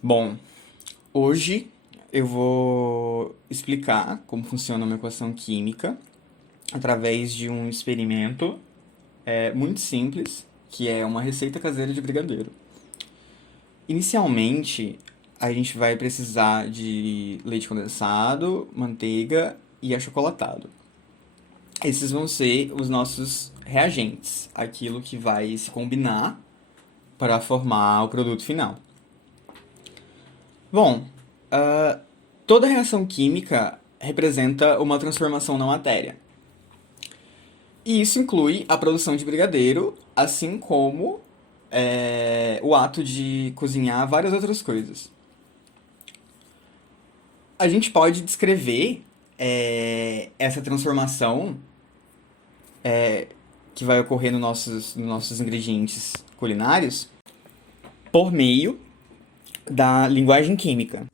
Bom, hoje eu vou explicar como funciona uma equação química através de um experimento muito simples, que é uma receita caseira de brigadeiro. Inicialmente, a gente vai precisar de leite condensado, manteiga e achocolatado. Esses vão ser os nossos reagentes, aquilo que vai se combinar para formar o produto final. Bom, toda reação química representa uma transformação na matéria. E isso inclui a produção de brigadeiro, assim como o ato de cozinhar várias outras coisas. A gente pode descrever essa transformação que vai ocorrer nos nossos ingredientes culinários por meio da linguagem química.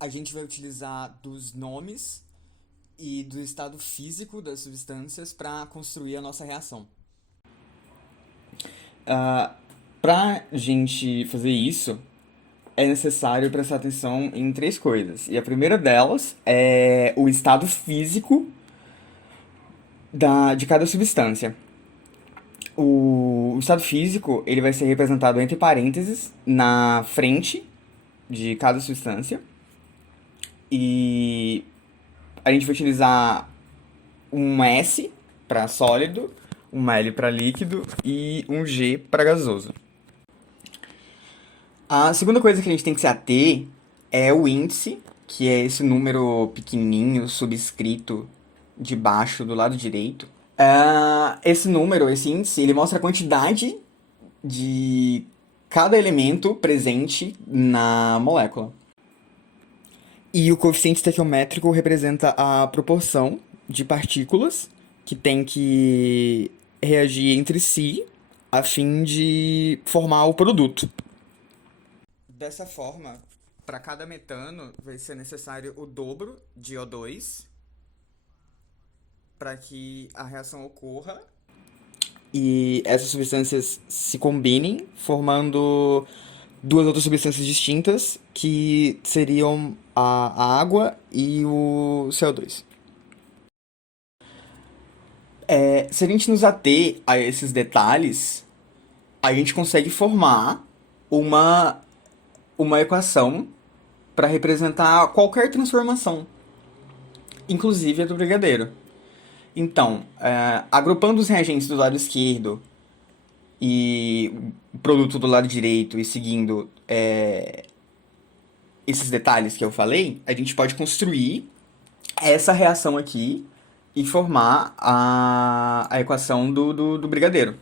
A gente vai utilizar dos nomes e do estado físico das substâncias para construir a nossa reação. Para a gente fazer isso, é necessário prestar atenção em três coisas. E a primeira delas é o estado físico de cada substância. O estado físico ele vai ser representado entre parênteses na frente de cada substância. E a gente vai utilizar um S para sólido, um L para líquido e um G para gasoso. A segunda coisa que a gente tem que se ater é o índice, que é esse número pequenininho subscrito de baixo do lado direito. Esse número, esse índice, ele mostra a quantidade de cada elemento presente na molécula. E o coeficiente estequiométrico representa a proporção de partículas que tem que reagir entre si a fim de formar o produto. Dessa forma, para cada metano vai ser necessário o dobro de O2 para que a reação ocorra e essas substâncias se combinem, formando duas outras substâncias distintas que seriam a água e o CO2. Se a gente nos ater a esses detalhes, a gente consegue formar uma, uma equação para representar qualquer transformação, inclusive a do brigadeiro. Então, agrupando os reagentes do lado esquerdo e o produto do lado direito e seguindo esses detalhes que eu falei, a gente pode construir essa reação aqui e formar a equação do brigadeiro.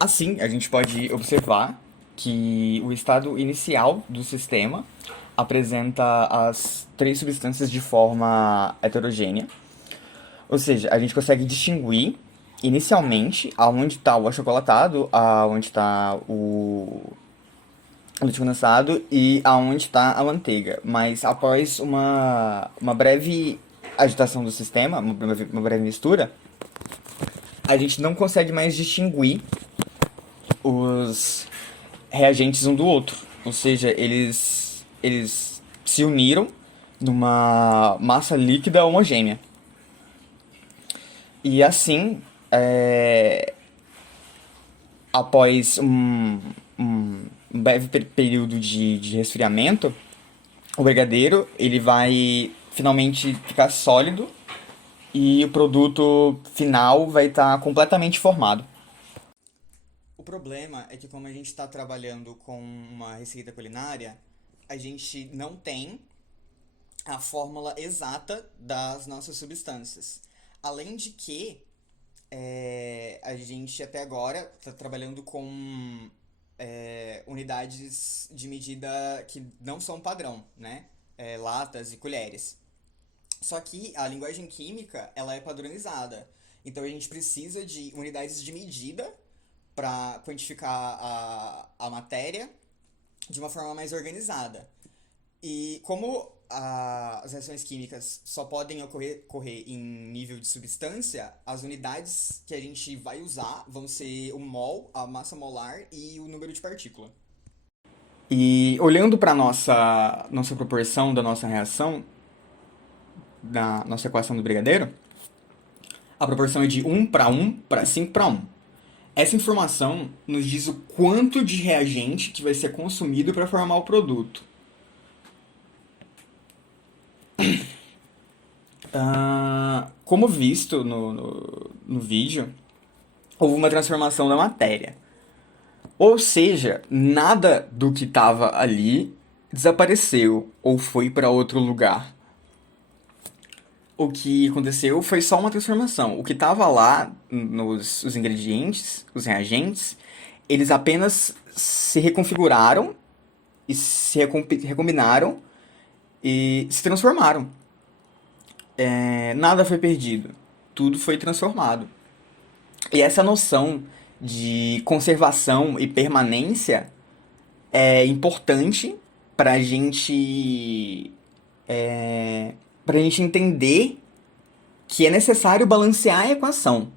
Assim, a gente pode observar que o estado inicial do sistema apresenta as três substâncias de forma heterogênea. Ou seja, a gente consegue distinguir inicialmente aonde está o achocolatado, aonde está o leite condensado e aonde está a manteiga. Mas após uma breve agitação do sistema, uma breve mistura, a gente não consegue mais distinguir os reagentes um do outro. Ou seja, eles se uniram numa massa líquida homogênea. E assim, após um breve período de resfriamento, o brigadeiro ele vai finalmente ficar sólido e o produto final vai estar completamente formado. O problema é que como a gente está trabalhando com uma receita culinária, a gente não tem a fórmula exata das nossas substâncias. Além de que a gente até agora está trabalhando com unidades de medida que não são padrão, né? Latas e colheres. Só que a linguagem química ela é padronizada. Então a gente precisa de unidades de medida para quantificar a matéria de uma forma mais organizada. E como as reações químicas só podem ocorrer em nível de substância, as unidades que a gente vai usar vão ser o mol, a massa molar e o número de partícula. E olhando para nossa proporção da nossa reação, da nossa equação do brigadeiro, a proporção é de 5 para 1. Essa informação nos diz o quanto de reagente que vai ser consumido para formar o produto. Como visto no vídeo, houve uma transformação da matéria. Ou seja, nada do que estava ali desapareceu ou foi para outro lugar. O que aconteceu foi só uma transformação. O que estava lá nos os ingredientes, os reagentes, eles apenas se reconfiguraram e se recombinaram e se transformaram. Nada foi perdido. Tudo foi transformado. E essa noção de conservação e permanência é importante para a gente entender que é necessário balancear a equação.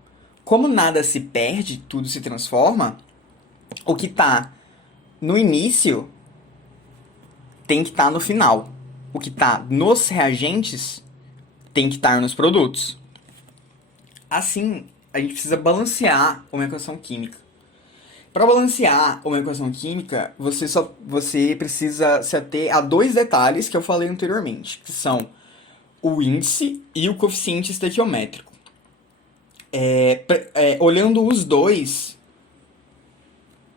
Como nada se perde, tudo se transforma, o que está no início tem que estar no final. O que está nos reagentes tem que estar nos produtos. Assim, a gente precisa balancear uma equação química. Para balancear uma equação química, você precisa se ater a dois detalhes que eu falei anteriormente, que são o índice e o coeficiente estequiométrico. Olhando os dois,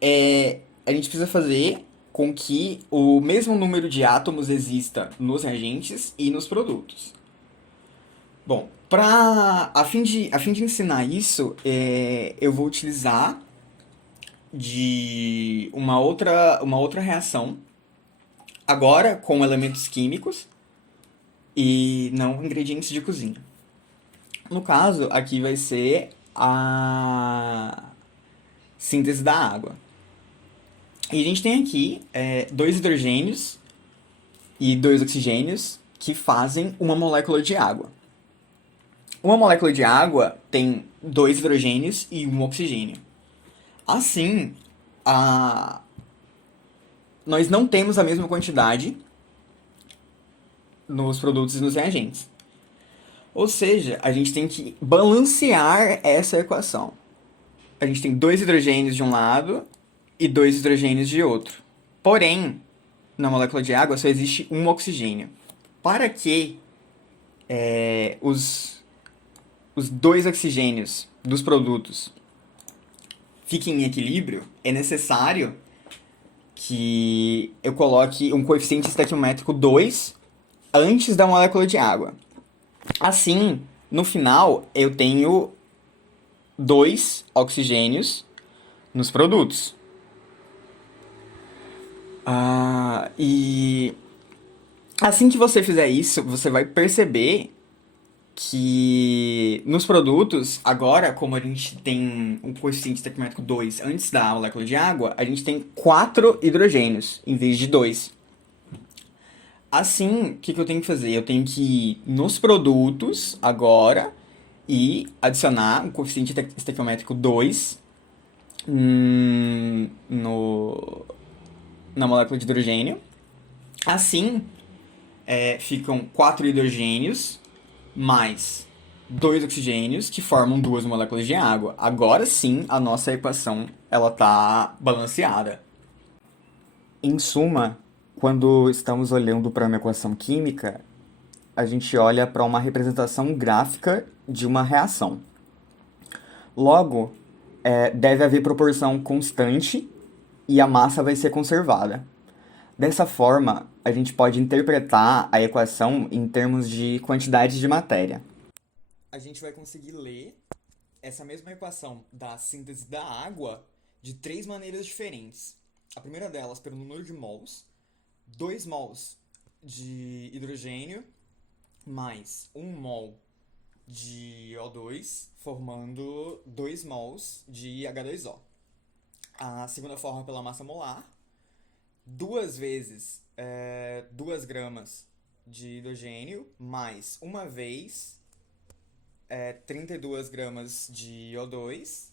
a gente precisa fazer com que o mesmo número de átomos exista nos reagentes e nos produtos. Bom, a fim de ensinar isso, eu vou utilizar de uma outra reação, agora com elementos químicos e não ingredientes de cozinha. No caso, aqui vai ser a síntese da água. E a gente tem aqui dois hidrogênios e dois oxigênios que fazem uma molécula de água. Uma molécula de água tem dois hidrogênios e um oxigênio. Assim, nós não temos a mesma quantidade nos produtos e nos reagentes. Ou seja, a gente tem que balancear essa equação. A gente tem dois hidrogênios de um lado e dois hidrogênios de outro. Porém, na molécula de água só existe um oxigênio. Para que os dois oxigênios dos produtos fiquem em equilíbrio, é necessário que eu coloque um coeficiente estequiométrico 2 antes da molécula de água. Assim, no final, eu tenho dois oxigênios nos produtos. E assim que você fizer isso, você vai perceber que nos produtos, agora, como a gente tem um coeficiente estequiométrico 2 antes da molécula de água, a gente tem 4 hidrogênios em vez de 2. Assim, o que eu tenho que fazer? Eu tenho que ir nos produtos agora e adicionar um coeficiente estequiométrico 2 na molécula de hidrogênio. Assim, ficam 4 hidrogênios mais 2 oxigênios que formam duas moléculas de água. Agora sim, a nossa equação ela está balanceada. Em suma, quando estamos olhando para uma equação química, a gente olha para uma representação gráfica de uma reação. Logo, deve haver proporção constante e a massa vai ser conservada. Dessa forma, a gente pode interpretar a equação em termos de quantidade de matéria. A gente vai conseguir ler essa mesma equação da síntese da água de três maneiras diferentes. A primeira delas pelo número de mols, 2 mols de hidrogênio mais 1 mol de O2, formando 2 mols de H2O. A segunda forma pela massa molar, 2 vezes 2 gramas de hidrogênio mais uma vez 32 gramas de O2,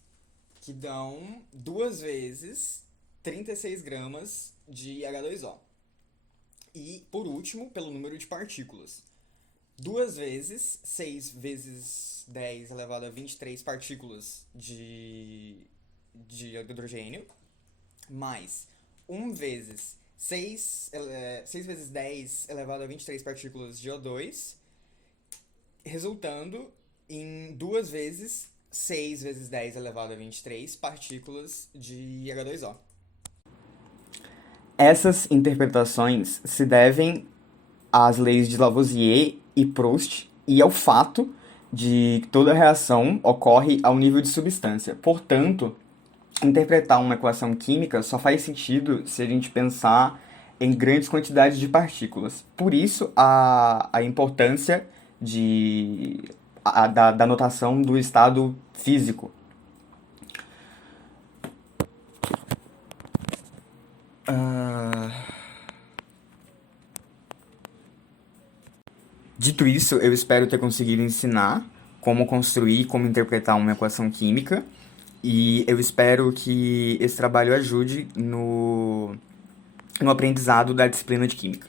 que dão 2 vezes 36 gramas de H2O. E, por último, pelo número de partículas. 2 vezes 6 vezes 10 elevado a 23 partículas de hidrogênio, mais 1 vezes 6 vezes 10 elevado a 23 partículas de O2, resultando em 2 vezes 6 vezes 10 elevado a 23 partículas de H2O. Essas interpretações se devem às leis de Lavoisier e Proust e ao fato de que toda reação ocorre ao nível de substância. Portanto, interpretar uma equação química só faz sentido se a gente pensar em grandes quantidades de partículas. Por isso, a importância da notação do estado físico. Dito isso, eu espero ter conseguido ensinar como construir, como interpretar uma equação química, e eu espero que esse trabalho ajude no aprendizado da disciplina de química.